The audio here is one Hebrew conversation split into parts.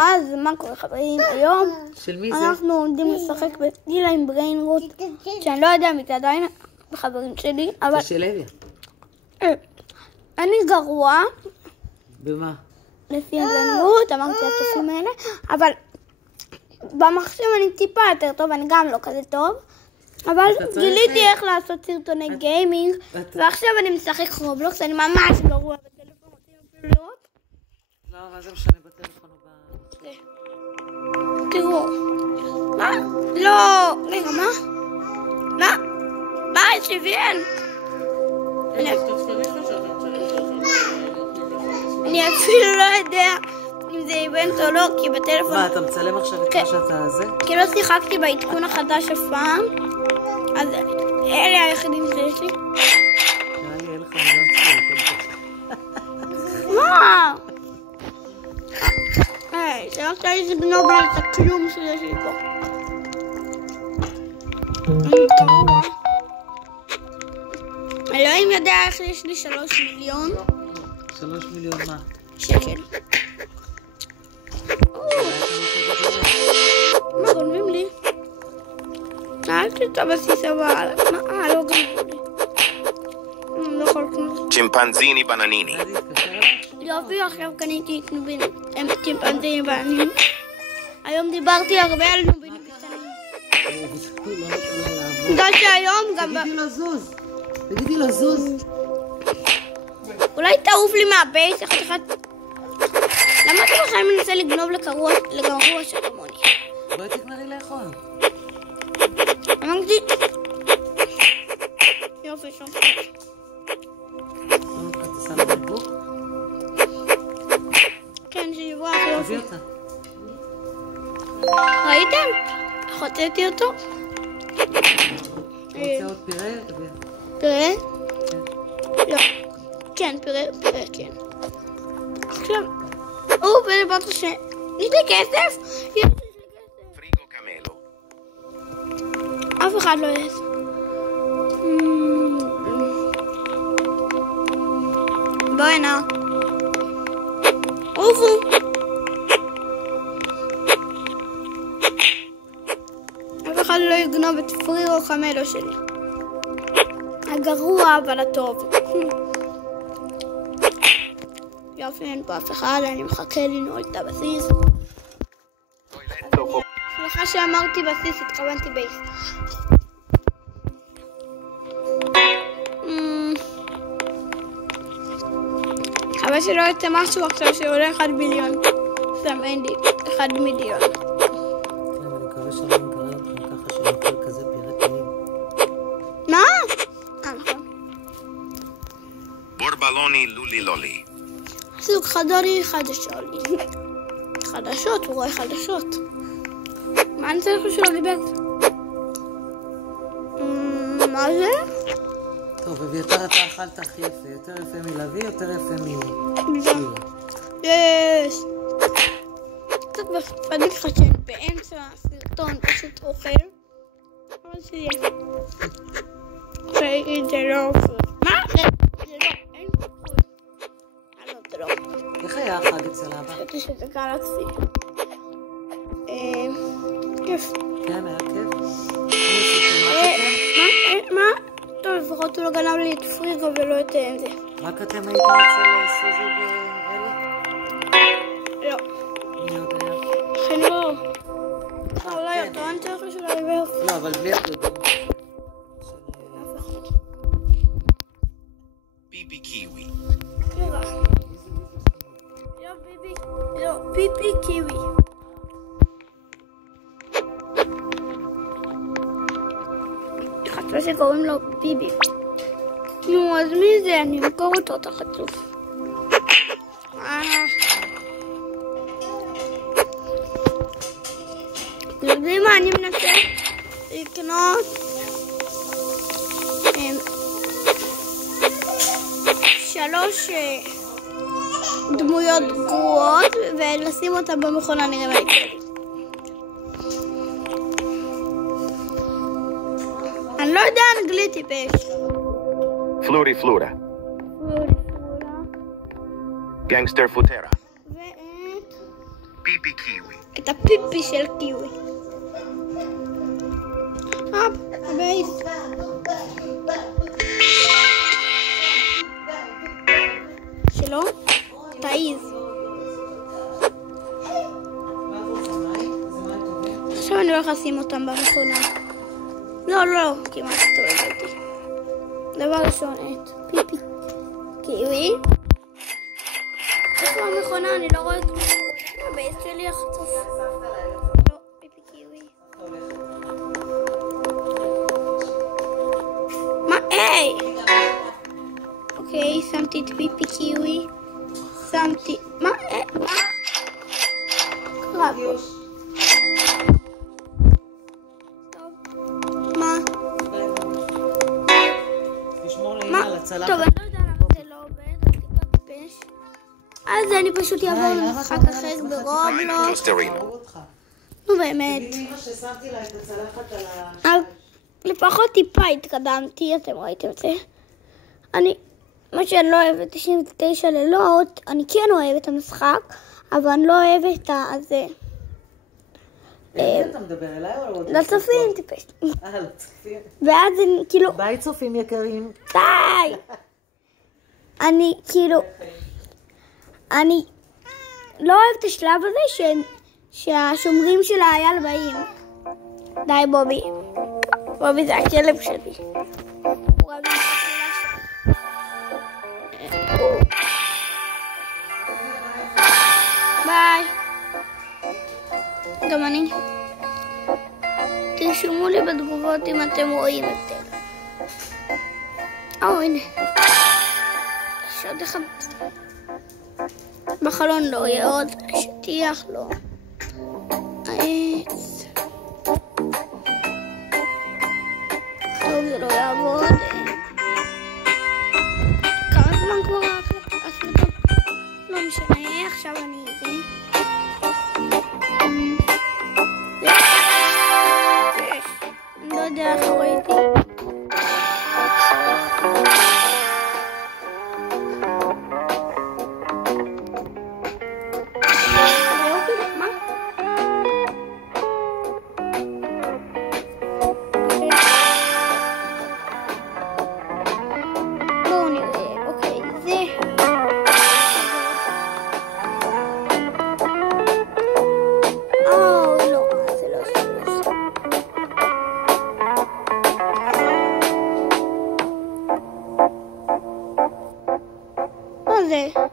אז מה קורה חברים? היום של מי זה? אנחנו עומדים לשחק בטילה עם בריינרוט, שאני לא יודע מי זה עדיין בחברים שלי, אבל זה של אביה. אני גרוע במה? לפי הבריינרוט, אמרתי הצופים האלה, אבל במחשב אני טיפה יותר טוב, אני גם לא כזה טוב, אבל גיליתי איך לעשות סרטוני גיימינג, ועכשיו אני משחק רובלוקס, אני ממש גרוע בטלפון, רוצים אפילו לראות? לא, מה זה משנה בטלפון או תראו, מה? לא, רגע, מה? מה? שוויין? אני אפילו לא יודע אם זה איבנט או לא, כי בטלפון... מה, אתה מצלם עכשיו את מה שאתה זה? כי לא שיחקתי בעדכון החדש אף פעם, אז אלה היחידים שיש לי. נראה לי, אין לך מיליון צפות. מה? היי, זה לא צריך לגנוב לי את הכלום שיש לי פה. אלוהים יודע איך יש לי 3 מיליון. 3 מיליון מה? שקל. מה גונבים לי? נעלתי את הבסיס אבל... לא גונבים לי. לא יכול לקנות. צ'ימפנזיני בנניני. יופי, עכשיו קניתי את נובינים. הם צ'ימפנזיני בנניני. היום דיברתי הרבה על נובינים קטנים. בגלל שהיום גם... תגידי לו זוז. אולי תעוף לי מהבייס אחד אחד. למה אתה בכלל מנסה לגנוב לגרוע של כמוני? בואי תגמרי לאכול. אמרתי... יופי, שום. אתה שם בבוק? כן, שיברח יופי. תביא אותה. ראיתם? חוצאתי אותו. רוצה עוד פירה? תביא. פירה? לא. כן, פירה, כן. עכשיו, ולבאת יש לי כסף? יש לי כסף. פריגו קמלו. אף אחד לא יש. בוא הנה. עופו. אף אחד לא יגנוב את פריגו קמלו שלי. הגרוע אבל הטוב. יופי, אין פה אף אחד, אני מחכה לנעול את הבסיס. סליחה שאמרתי בסיס, התכוונתי בייס. חבל שלא יוצא משהו עכשיו שעולה 1 מיליון. סתם אין לי 1 מיליון. אני מקווה שלא נגרר אותך ככה שנוכל כזה פירה טעים. מה? נכון. בורבלוני לולי לולי. סוג חדורי חדשות. חדשות, הוא רואה חדשות. מה אני צריך לשאול ליבק? מה זה? טוב, אביתר, אתה אכלת הכי יפה. יותר יפה מלוי, יותר יפה מלילה. יש. קצת בפדיק לך שאני באמצע הסרטון פשוט אוכל. אבל שיהיה. זה לא אוכל. מה? זה לא. אין אוכל. זה לא. איך היה החג אצל אבא? חשבתי שזה גלקסי. כיף. כן, היה כיף. מה? טוב, לפחות הוא לא גנב לי את פריגו ולא את זה. רק אתם הייתם אצל סוזי ואלי? לא. מי יודע? לכן לא. אולי אותו אני צריך לשאול ליבר. לא, אבל בלי הדודים. ביבי קיווי. רגע. ביבי קיווי. חצפה שקוראים לו ביבי. נו, אז מי זה? אני אמכור אותו את החצוף. יודעים מה אני מנסה? לקנות 3 דמויות גרועות ולשים אותה במכונה, נראה מה יקרה. אני לא יודע אנגלית טיפש. פלורי פלורה. גנגסטר פוטרה. ואת פיפי קיווי. את הפיפי של קיווי. בייס. שלום? תעיז. עכשיו אני הולך לשים אותם במכונה. לא, כמעט טועה. דבר ראשון, את פיפי קיווי. איפה המכונה? אני לא רואה כלום. הבייס שלי החצוף. לא, פיפי קיווי. מה? היי! אוקיי, שמתי את פיפי קיווי. שמתי... מה? קרה פה. טוב. מה? תשמור לאמא על הצלחת. טוב, אני לא יודע למה זה לא עובד. אני טיפה טיפש. אז אני פשוט אעבור למשחק אחר ברובלוקס. נו באמת. אמא ששמתי לה את הצלחת על לפחות טיפה התקדמתי, אתם ראיתם את זה. מה שאני לא אוהבת 99 לילות, אני כן אוהבת את המשחק, אבל אני לא אוהבת את הזה. אתה מדבר אליי או לא? לצופים טיפש. לצופים. ואז אני כאילו... ביי צופים יקרים. די! אני לא אוהבת את השלב הזה שהשומרים של האייל באים. די בובי. בובי זה הכלב שלי. ביי. גם אני. תרשמו לי בתגובות אם אתם רואים את זה. הנה. יש עוד אחד. בחלון לא יהיה עוד. שטיח לא. העץ. טוב, זה לא יעבוד. כמה זמן כבר עשיתם? לא משנה, עכשיו אני זה. אני לא יודע איך ראיתי.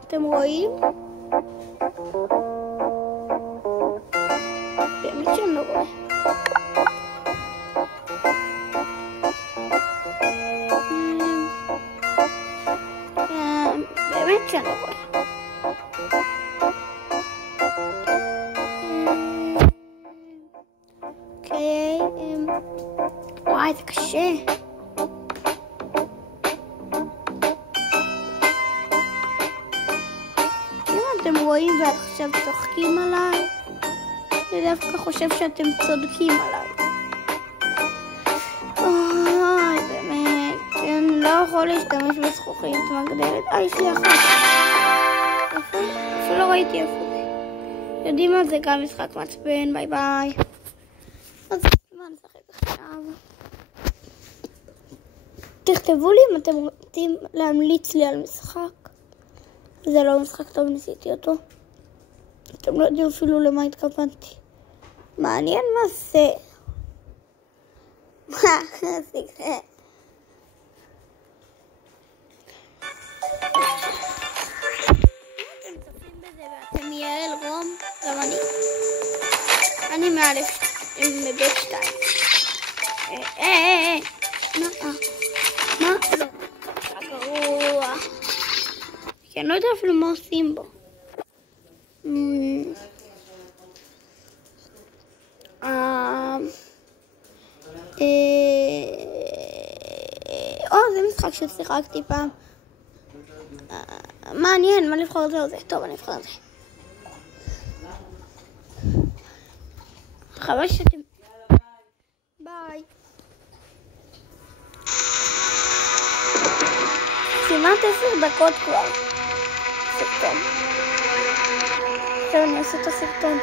אתם רואים? באמת שאני לא רואה. באמת שאני לא רואה. אוקיי. וואי, זה קשה. אתם רואים ועכשיו צוחקים עליי, אני דווקא חושב שאתם צודקים עליי. אוי, באמת, אני לא יכול להשתמש בזכוכית מגדלת. יש לי אחת. אפילו לא ראיתי איפה זה. יודעים מה, זה גם משחק מעצבן, ביי ביי. אז מה נשחק עכשיו? תכתבו לי אם אתם רוצים להמליץ לי על משחק. זה לא משחק טוב, ניסיתי אותו. אתם לא יודעים אפילו למה התכוונתי. מעניין מה זה. מה זה? אתם צופים בזה ואתם יעל רום, גם אני מאלף מבית 2. מה? לא. גרוע. כי אני לא יודע אפילו מה עושים בו. זה משחק ששיחקתי פעם. מעניין, מה לבחור את זה או זה? טוב, אני אבחר את זה. חבל שאתם... ביי. כמעט 10 דקות כבר. טוב. עכשיו אני אעשה את הסרטון.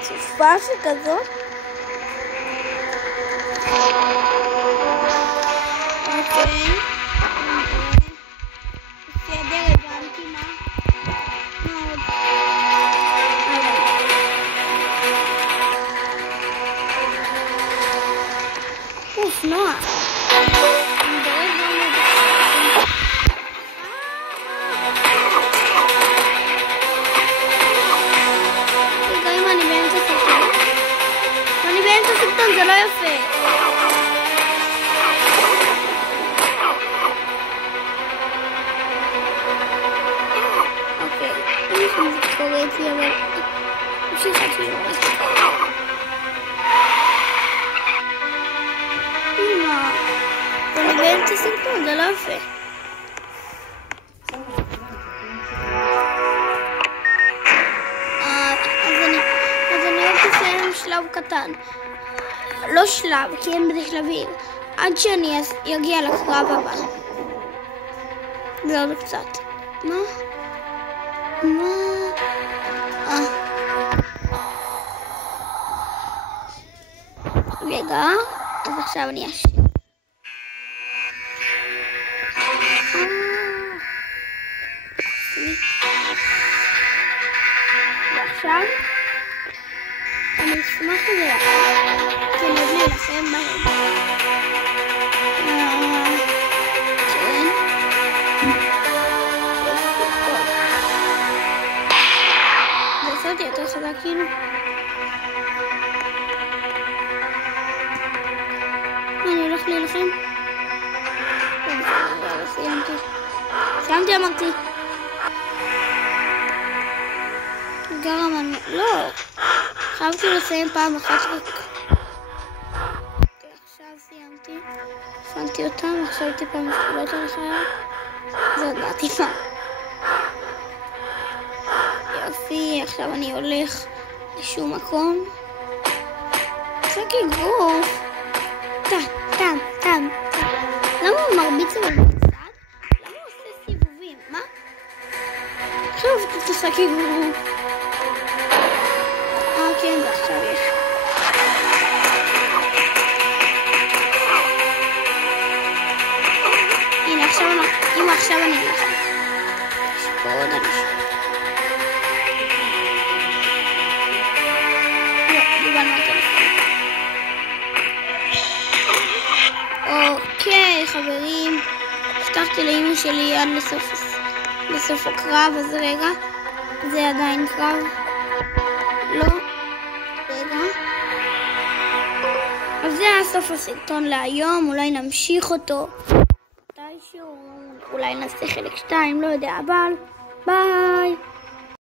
צופה שכזאת. אוקיי. בסדר, הבנתי מה. מאוד. אוף, נועה. זה לא יפה. אוקיי, אני חושבת שזה קורה אצלי, אבל נמשיך עד שהיא רואה. אמא, אני באמצע סרטון, זה לא יפה. אז אני רק אסיים שלב קטן. לא שלב, כי אין בזה שלבים. עד שאני אגיע לקרב הבא. זה עוד קצת. מה? רגע, אז עכשיו אני אשאיר. ועכשיו אני אשמח לזה. כי אני אבנה לכם בהם. כן. זה עושה אותי יותר חזק כאילו. אני הולך להילחם. סיימתי. סיימתי אמרתי. גרם, לא. חייבתי לסיים פעם אחת רק. עכשיו סיימתי. הפנתי אותם, עכשיו טיפה משקולות על החייל. זה עוד מעט טיפה. יופי, עכשיו אני הולך לשום מקום. צחקי גרוף. תם. למה הוא מרביץ אבל בצד? למה הוא עושה סיבובים? מה? עכשיו תשחקי גרוף. כן, ועכשיו יש. הנה, עכשיו אני הולך. יש פה עוד אנשים. לא, דיברנו על טלפון. אוקיי, חברים. הבטחתי לאמא שלי עד לסוף הקרב, אז רגע. זה עדיין קרב. לא. אז זה היה סוף הסרטון להיום, אולי נמשיך אותו מתישהו, אולי נעשה חלק 2, לא יודע, אבל ביי.